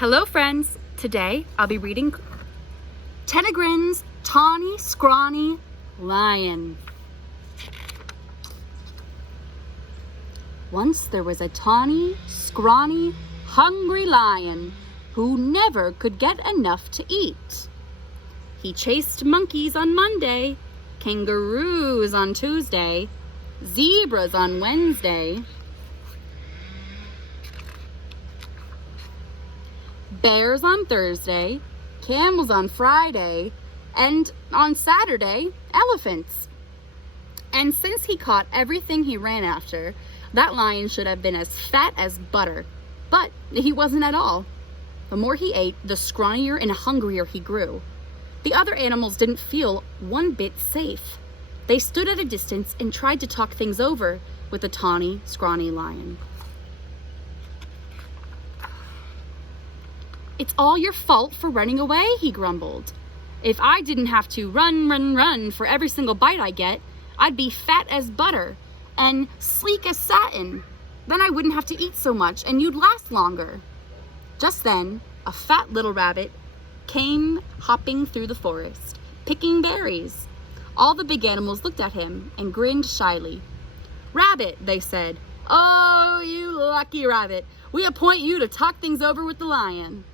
Hello friends, today I'll be reading Tenegrin's Tawny, Scrawny, Lion. Once there was a tawny, scrawny, hungry lion who never could get enough to eat. He chased monkeys on Monday, kangaroos on Tuesday, zebras on Wednesday, bears on Thursday, camels on Friday, and on Saturday, elephants. And since he caught everything he ran after, that lion should have been as fat as butter. But he wasn't at all. The more he ate, the scrawnier and hungrier he grew. The other animals didn't feel one bit safe. They stood at a distance and tried to talk things over with the tawny, scrawny lion. "It's all your fault for running away," he grumbled. "If I didn't have to run for every single bite I get, I'd be fat as butter and sleek as satin. Then I wouldn't have to eat so much and you'd last longer." Just then, a fat little rabbit came hopping through the forest, picking berries. All the big animals looked at him and grinned shyly. "Rabbit," they said. "Oh, you lucky rabbit. We appoint you to talk things over with the lion."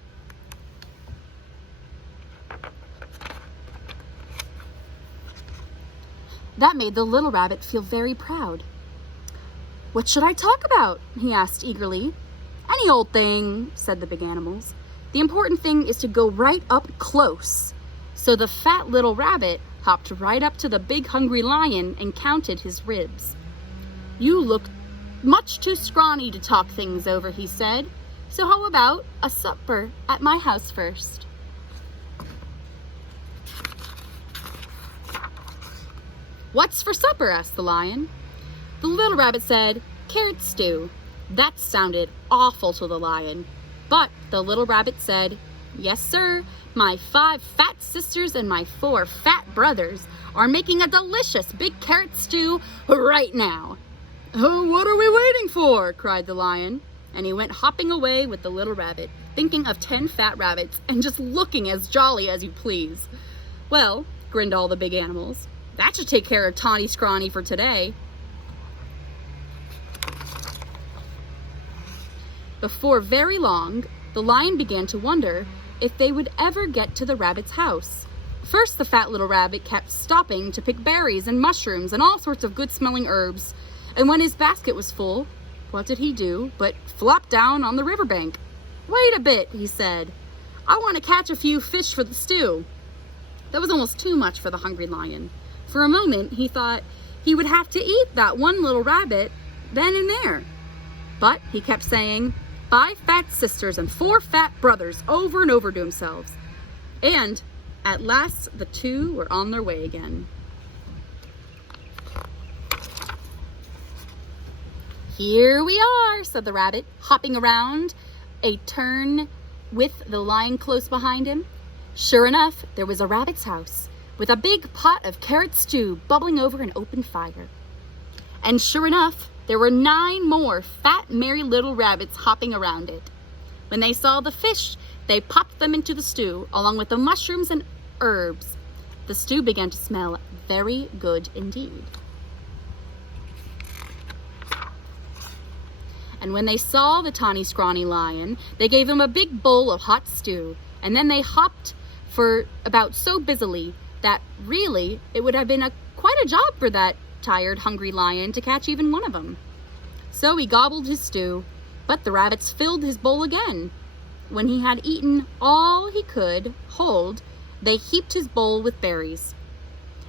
That made the little rabbit feel very proud. "What should I talk about?" he asked eagerly. "Any old thing," said the big animals. "The important thing is to go right up close." So the fat little rabbit hopped right up to the big hungry lion and counted his ribs. "You look much too scrawny to talk things over," he said. "So how about a supper at my house first?" "What's for supper?" asked the lion. The little rabbit said, "Carrot stew." That sounded awful to the lion. But the little rabbit said, "Yes, sir. My 5 fat sisters and my 4 fat brothers are making a delicious big carrot stew right now." "Oh, what are we waiting for?" cried the lion. And he went hopping away with the little rabbit, thinking of 10 fat rabbits and just looking as jolly as you please. "Well," grinned all the big animals, "that should take care of Tawny Scrawny for today." Before very long, the lion began to wonder if they would ever get to the rabbit's house. First, the fat little rabbit kept stopping to pick berries and mushrooms and all sorts of good-smelling herbs. And when his basket was full, what did he do but flop down on the riverbank? "Wait a bit," he said. "I want to catch a few fish for the stew." That was almost too much for the hungry lion. For a moment, he thought he would have to eat that one little rabbit then and there. But he kept saying, 5 fat sisters and 4 fat brothers over and over to himself. And at last, the 2 were on their way again. "Here we are," said the rabbit, hopping around a turn with the lion close behind him. Sure enough, there was a rabbit's house with a big pot of carrot stew bubbling over an open fire. And sure enough, there were 9 more fat, merry little rabbits hopping around it. When they saw the fish, they popped them into the stew, along with the mushrooms and herbs. The stew began to smell very good indeed. And when they saw the tawny, scrawny lion, they gave him a big bowl of hot stew, and then they hopped for about so busily that really it would have been quite a job for that tired, hungry lion to catch even one of them. So he gobbled his stew, but the rabbits filled his bowl again. When he had eaten all he could hold, they heaped his bowl with berries.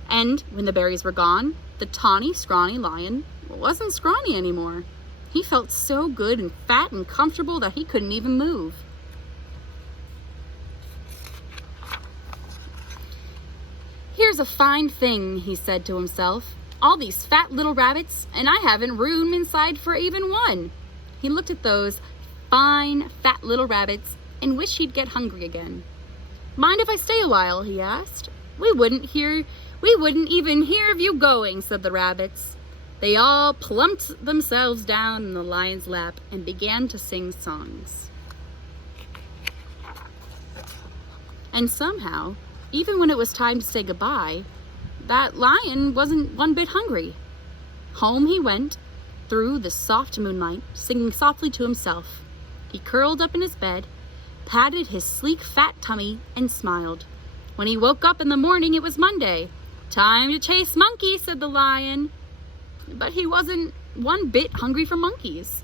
And when the berries were gone, the tawny, scrawny lion wasn't scrawny anymore. He felt so good and fat and comfortable that he couldn't even move. "Here's a fine thing," he said to himself. "All these fat little rabbits, and I haven't room inside for even one." He looked at those fine, fat little rabbits and wished he'd get hungry again. "Mind if I stay a while?" he asked. We wouldn't even hear of you going," said the rabbits. They all plumped themselves down in the lion's lap and began to sing songs. And somehow, even when it was time to say goodbye, that lion wasn't one bit hungry. Home he went, through the soft moonlight, singing softly to himself. He curled up in his bed, patted his sleek fat tummy, and smiled. When he woke up in the morning, it was Monday. "Time to chase monkeys," said the lion. But he wasn't one bit hungry for monkeys.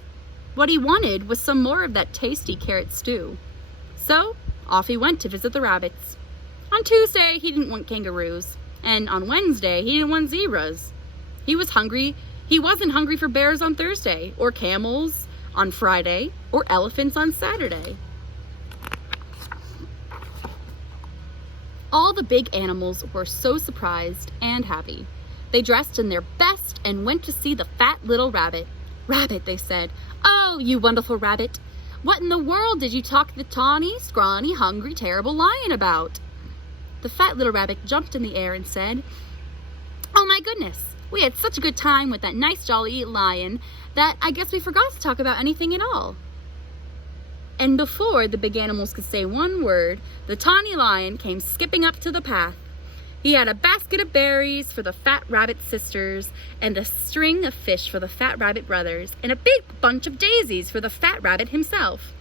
What he wanted was some more of that tasty carrot stew. So off he went to visit the rabbits. On Tuesday, he didn't want kangaroos, and on Wednesday, he didn't want zebras. He wasn't hungry for bears on Thursday, or camels on Friday, or elephants on Saturday. All the big animals were so surprised and happy. They dressed in their best and went to see the fat little rabbit. "Rabbit," they said, "oh, you wonderful rabbit, what in the world did you talk the tawny, scrawny, hungry, terrible lion about?" The fat little rabbit jumped in the air and said, "Oh my goodness, we had such a good time with that nice jolly lion that I guess we forgot to talk about anything at all." And before the big animals could say one word, the tawny lion came skipping up to the path. He had a basket of berries for the fat rabbit sisters, and a string of fish for the fat rabbit brothers, and a big bunch of daisies for the fat rabbit himself.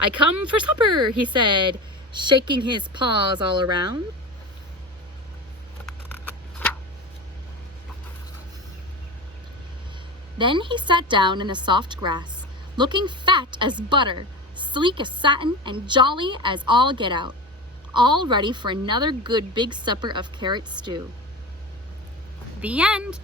"I come for supper," he said, shaking his paws all around. Then he sat down in the soft grass, looking fat as butter, sleek as satin, and jolly as all get out, all ready for another good big supper of carrot stew. The end.